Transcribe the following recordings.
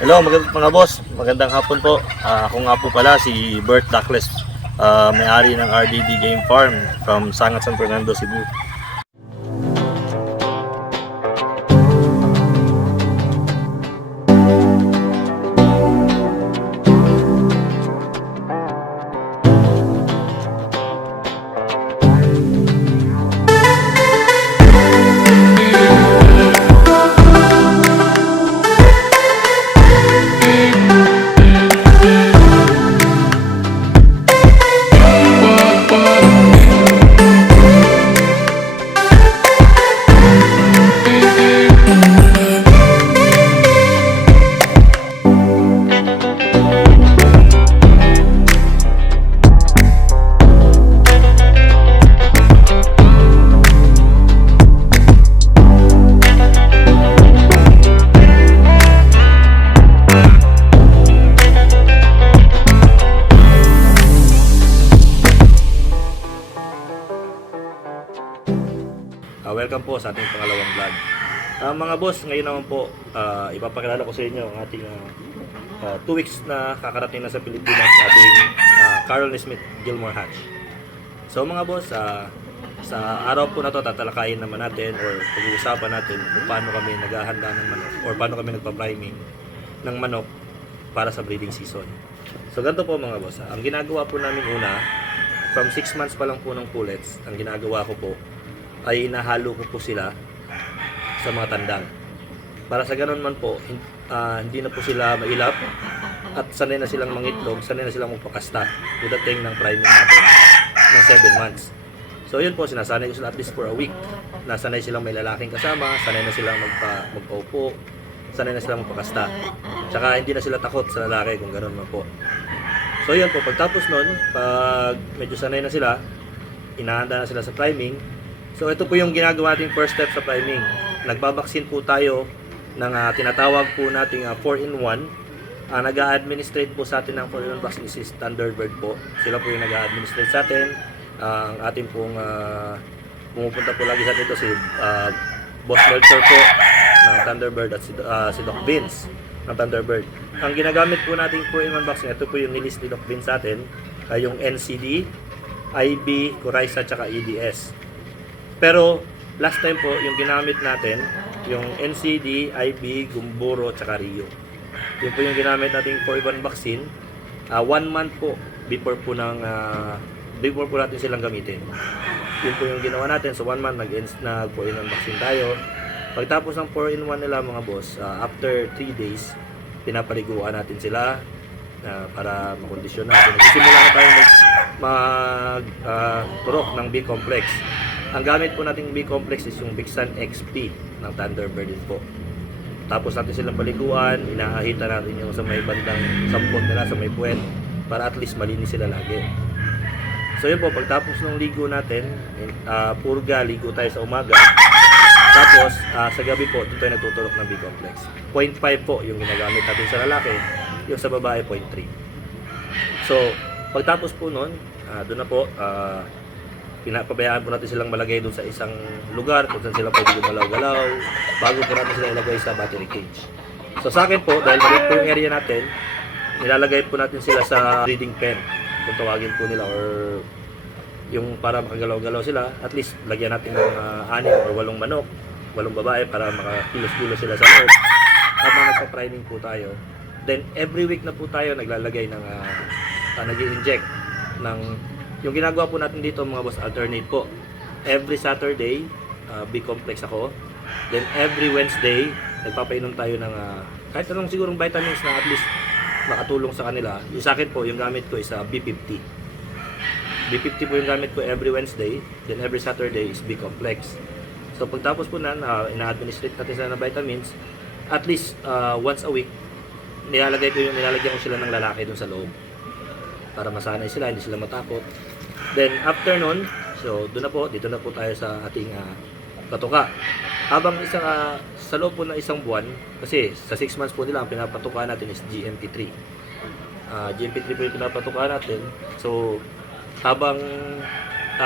Hello mga boss, magandang hapon po. Ako nga po pala si Bert Duckless, may-ari ng RDD Game Farm from Sangat San Fernando, Cebu. Welcome po sa ating pangalawang vlog. Mga boss, ngayon naman po, ipapakilala ko sa inyo ang ating 2 weeks na kakarating na sa Pilipinas ating Carol Smith Gilmore Hatch. So mga boss, sa araw po na to tatalakayin naman natin or pag-uusapan natin kung paano kami naghahanda ng manok or paano kami nagpa-priming ng manok para sa breeding season. So ganito po mga boss, ang ginagawa po namin una, from 6 months pa lang po ng pullets, ang ginagawa ko po ay inahalo ko po sila sa mga tandang. Para sa ganun man po, hindi na po sila mailap at sanay na silang mangitlog, sanay na silang magpakasta pagdating ng priming natin ng 7 months. So yun po, sinasanay ko sila at least for a week. Nasanay silang may lalaking kasama, sanay na silang magpaupo, sanay na silang magpakasta. Tsaka hindi na sila takot sa lalaki kung ganun man po. So yun po, pagtapos nun, pag medyo sanay na sila, inahanda na sila sa priming. So ito po yung ginagawa nating first step sa priming. Nagbabaksin po tayo ng tinatawag po nating 4-in-1. Nag-a-administrate po sa atin ng 4-in-1 vaccine is Thunderbird po. Sila po yung nag-a-administrate sa atin. Ang ating pong pumupunta po lagi sa atin ito si Boss Melcher po ng Thunderbird at si Doc Vince ng Thunderbird. Ang ginagamit po nating 4-in-1 vaccine, ito po yung nilist ni Doc Vince sa atin, yung NCD, IB, Coryza, at EDS. Pero last time po, yung ginamit natin, yung NCD, IB, Gumboro, tsaka Rio. Yun po yung ginamit nating 4-in-1 vaccine. 1 month po before po natin silang gamitin. Yun po yung ginawa natin. So 1 month nag 4-in-1 vaccine tayo. Pagtapos ng 4-in-1 nila mga boss, after 3 days, pinapaliguan natin sila para makondisyon natin. Nagsisimula na tayo turok ng B-complex. Ang gamit po nating B-complex is yung Bixan XP ng Thunderbird din po. Tapos natin silang paliguan, inaahita natin yung sa may bandang sampot nila, sa may puwet, para at least malinis sila lagi. So yun po, pagtapos ng ligo natin, purga, ligo tayo sa umaga. Tapos sa gabi po, dito tayo nagtuturok ng B-complex. 0.5 po yung ginagamit natin sa lalaki, yung sa babae 0.3. So pagtapos po nun, doon na po, pinapabayaan po natin silang malagay doon sa isang lugar kung saan sila pwede gumalaw-galaw bago po natin sila ilagay sa battery cage. So sa akin po, dahil maliit po yung area natin, nilalagay po natin sila sa breeding pen kung tawagin po nila, or yung para makagalaw-galaw sila, at least lagyan natin ng 6 or 8 manok, 8 babae para makakilos-kilos sila sa loob habang nagpa-priming po tayo. Then every week na po tayo naglalagay ng nag-i-inject ng yung ginagawa po natin dito mga boss, alternate po. Every Saturday, B-complex ako. Then every Wednesday, nagpapainom tayo ng kahit anong sigurong vitamins na at least makatulong sa kanila. Yung sa akin po, yung gamit ko is B50. B50 po yung gamit ko every Wednesday. Then every Saturday is B-complex. So pagtapos po na, ina-administrate natin sila ng vitamins, at least once a week, nilalagyan ko sila ng lalaki dun sa loob para masanay sila, hindi sila matakot. Then after nun, so dito na po tayo sa ating patuka. Habang sa loob po ng isang buwan, kasi sa 6 months po nila ang pinapatuka natin is GMP3. GMP3 po yung pinapatuka natin. So habang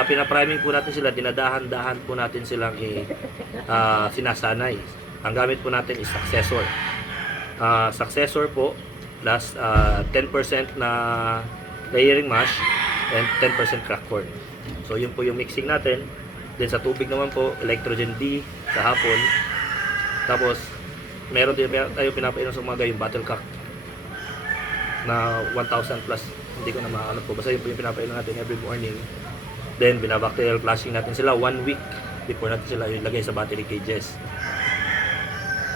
pinapriming po natin sila, dinadahan-dahan po natin silang sinasanay. Ang gamit po natin is successor. successor po, plus 10% na layering mash, and 10% cracked corn. So yun po yung mixing natin. Then sa tubig naman po, Electrogen D sa hapon. Tapos meron din tayo pinapainom sa umaga yung Battlecock na 1,000 plus. Hindi ko na maano po. Basta yun po yung pinapainom natin every morning. Then binabacterial flushing natin sila 1 week before natin sila ilagay sa battery cages.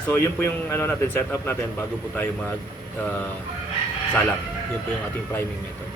So yun po yung setup natin bago po tayo mag salak. Yun po yung ating priming method.